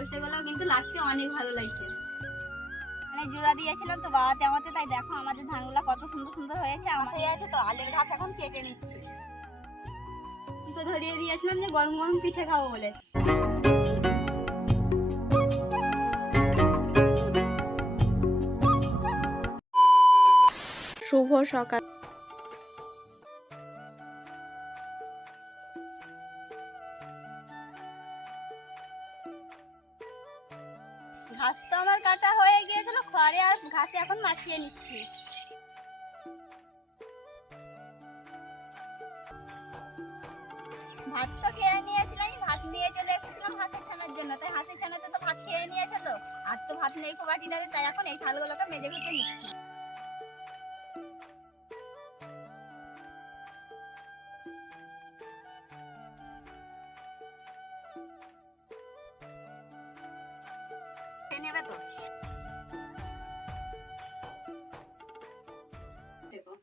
সর্ষেগুলো কিন্তু লাগছে অনেক ভালো লাগছে। মানে জোড়া দিয়েছিলাম তো বাবা তেমতে, তাই দেখো আমাদের ধানগুলো কত সুন্দর সুন্দর হয়েছে। সেই আছে তো আলের ঘাস এখন কেটে নিচ্ছি। তো ধরিয়ে দিয়েছিলাম যে গরম গরম পিঠে খাবো বলে। শুভ সকাল। ঘাস তো আমার কাটা হয়ে গিয়েছিল, খড়ে আর ঘাসে এখন মাখিয়ে নিচ্ছি। ভাত তো খেয়ে নিয়েছিলাম, ভাত নিয়ে চলে এসেছিলাম হাঁসের ছানার জন্য, তাই হাঁসের ছানাতে তো ভাত খেয়ে নিয়েছে, তো আর তো ভাত নেই বাটিটাতে, তাই এখন এই থালগুলোকে মেজে ঘুটে নিচ্ছি। খেয়ে নেবে তো। দেখো